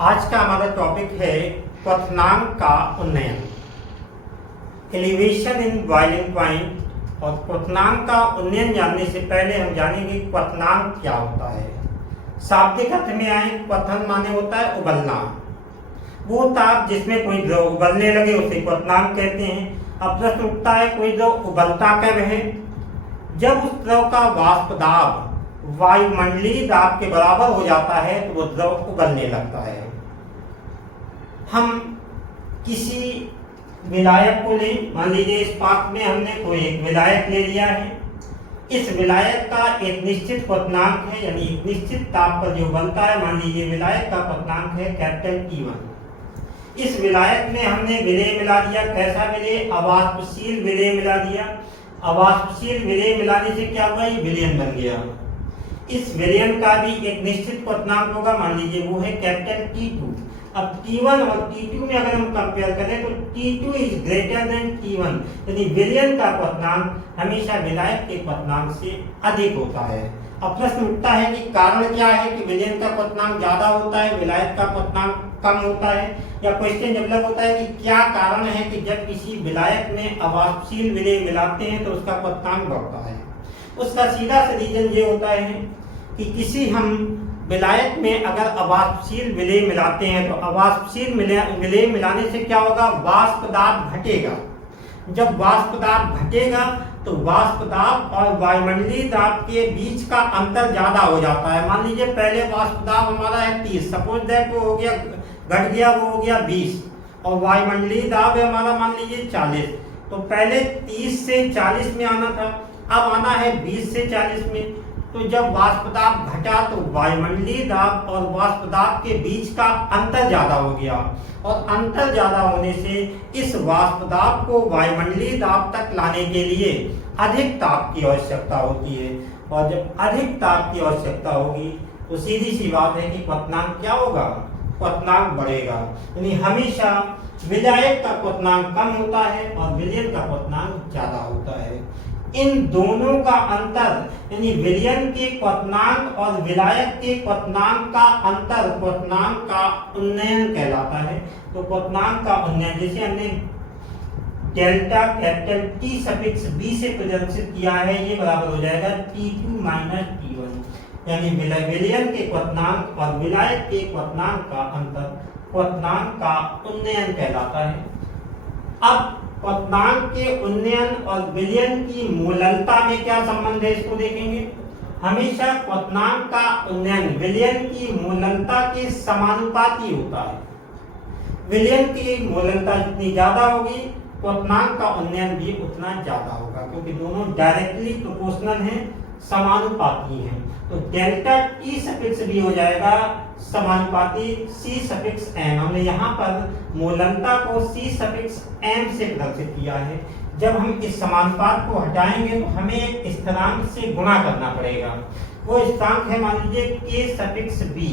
आज का हमारा टॉपिक है क्वथनांक का उन्नयन, एलिवेशन इन बॉइलिंग पॉइंट। और क्वथनांक का उन्नयन जानने से पहले हम जानेंगे क्वथनांक क्या होता है। शाब्दिक अर्थ में आए, क्वथन माने होता है उबलना, वो ताप जिसमें कोई द्रव उबलने लगे उसे क्वथनांक कहते हैं। अब प्रश्न उठता है कोई द्रव उबलता कब है? जब उस द्रव का वाष्प दाब वायुमंडलीय दाब के बराबर हो जाता है तो वो द्रव उबलने लगता है। हम किसी विलायक को लें, मान लीजिए इस पात्र में हमने कोई एक विलायक ले लिया है। इस विलायक का एक निश्चित क्वथनांक है, यानी एक निश्चित ताप पर जो बनता है। मान लीजिए विलायक का क्वथनांक है कैपिटल T1। इस विलायक में हमने विलेय मिला दिया। कैसा विलेय? अवाष्पशील विलेय मिला दिया। अवाष्पशील विलेय मिलाने से क्या हुआ? ये विलयन बन गया। इस विलयन का भी एक निश्चित क्वथनांक होगा, मान लीजिए वो है कैपिटल T2। अब T1 और T2 में अगर हम कंपेयर करें तो T2 is greater than T1, यानी विलयन का क्वथनांक हमेशा विलायक के क्वथनांक से अधिक होता है। अब प्रश्न उठता है कि कारण क्या है कि विलयन का क्वथनांक ज्यादा होता है, विलायक का क्वथनांक कम होता है। या क्वेश्चन डेवलप होता है कि क्या कारण है कि जब किसी विलायक में अवाष्पशील विलेय मिलाते हैं तो उसका क्वथनांक बढ़ता है। उसका सीधा सा रीजन ये होता है कि किसी हम विलायक में अगर अवाष्पशील विलेय मिलाते हैं तो अवाष्पशील विलेय मिलाने से क्या होगा? वाष्प दाब घटेगा। जब वाष्प दाब घटेगा तो वाष्प दाब और वायुमंडलीय दाब के बीच का अंतर ज्यादा हो जाता है। मान लीजिए पहले वाष्प दाब हमारा है 30, सपोज दैट वो हो गया, घट गया, वो हो गया 20, और वायुमंडलीय दाब है हमारा मान लीजिए 40। तो पहले 30 से 40 में आना था, अब आना है 20 से 40 में। तो जब वाष्प दाब घटा तो वायुमंडलीय दाब और वाष्प दाब के बीच का अंतर ज्यादा हो गया, और अंतर ज्यादा होने से इस वाष्प दाब को वायुमंडलीय दाब तक लाने के लिए अधिक ताप की आवश्यकता होती है। और जब अधिक ताप की आवश्यकता होगी तो सीधी सी बात है कि क्वथनांक क्या होगा? क्वथनांक बढ़ेगा। यानी हमेशा विलायक का क्वथनांक कम होता है और विलयन का क्वथनांक ज्यादा होता है। इन दोनों का अंतर यानी विलयन के क्वथनांक और विलायक के क्वथनांक का अंतर क्वथनांक का उन्नयन कहलाता है। तो क्वथनांक का उन्नयन जैसे हमने delta capital T suffix B से प्रदर्शित किया है, ये बराबर हो जाएगा T2 माइनस T1, यानी विलयन के क्वथनांक और विलायक के क्वथनांक का अंतर क्वथनांक का उन्नयन कहलाता है। अब क्वथनांक के उन्नयन और विलयन की मूललता में क्या संबंध है इसको देखेंगे। हमेशा क्वथनांक का उन्नयन विलयन की मूललता के समानुपाती होता है। विलयन की मूललता जितनी ज्यादा होगी क्वथनांक का उन्नयन भी उतना ज्यादा होगा, क्योंकि दोनों डायरेक्टली प्रोपोर्शनल हैं, समानुपाती हैं। तो डेल्टा T सफिक्स भी हो जाएगा समानुपाती C सफिक्स M। हमने यहाँ पर मूललता को C सफिक्स M से प्रदर्शित किया है। जब हम इस समानुपात को हटाएंगे तो हमें एक स्थिरांक से गुणा करना पड़ेगा। वो स्थिरांक है मान लीजिए K सफिक्स B,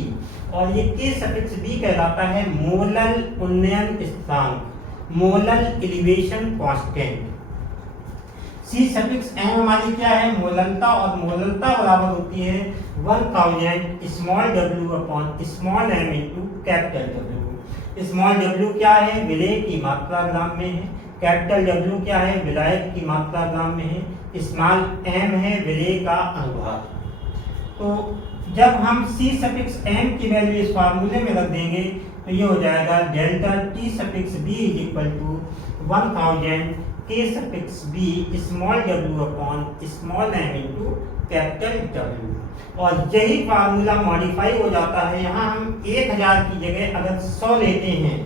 और ये K सफिक्स B कहलाता है मोलल उन्नयन स्थिरांक, molal elevation constant. C suffix M हमारी क्या है? मोललता, और मोललता बराबर होती है 1000 small w upon small m into capital W। Small w क्या है? विलेय की मात्रा ग्राम में है। कैपिटल W क्या है? विलायक की मात्रा ग्राम में है। स्मॉल m है विलेय का अनुभाग। तो जब हम C सफिक्स M की वैल्यू इस फार्मूले में रख देंगे तो ये हो जाएगा delta T suffix B is equal to 1000 K suffix B small w upon small m into capital W। और यही फार्मूला मॉडिफाई हो जाता है। यहाँ हम 1000 की जगह अगर 100 लेते हैं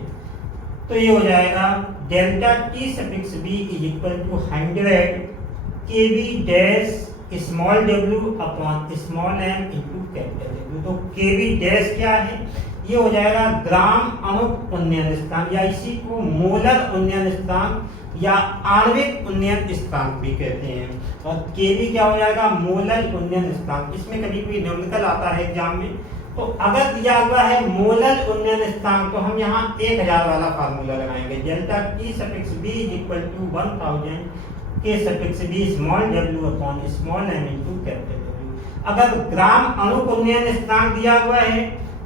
तो ये हो जाएगा delta T suffix B is equal to 100 KB dash small w upon small m into capital W। तो KB डैश क्या है? ये हो जाएगा ग्राम अणुक उन्नयन स्थिरांक, या इसी को मोलर उन्नयन स्थिरांक या आणविक उन्नयन स्थिरांक भी कहते हैं। और Kb क्या हो जाएगा? मोलर उन्नयन स्थिरांक। इसमें कभी कोई न्यूमेरिकल आता है एग्जाम में, तो अगर दिया हुआ है मोलर उन्नयन स्थिरांक तो हम यहाँ 1000 वाला फार्मूला लगाएंगे। Delta T suffix B is equal to 1000 K suffix B small w upon small m into capital W। अगर ग्राम अणुक उन्नयन स्थिरांक दिया हुआ है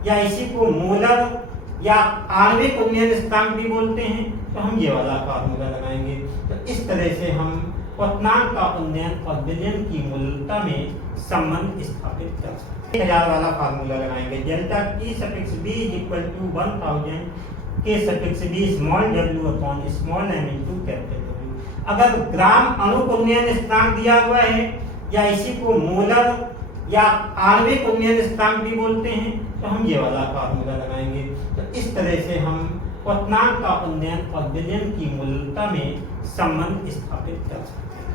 या इसी को मोलर या आणविक उन्नयन स्थिरांक भी बोलते हैं, तो हम ये वाला फार्मूला लगाएंगे। तो इस तरह से हम क्वथनांक का उन्नयन और विलयन की मूलता में संबंध स्थापित कर सकते हैं। 1000 वाला फार्मूला लगाएंगे। Delta T suffix B equal to 1000 K suffix B small w upon small m into capital W। अगर ग्राम अणु उन्नयन स्थिरांक दिया हुआ है या इसी को मोलर या आणविक उन्नयन स्थिरांक भी बोलते हैं, तो हम ये वाला फार्मूला लगाएंगे। तो इस तरह से हम क्वथनांक का उन्नयन और विलयन की मूलता में संबंध स्थापित कर सकते हैं।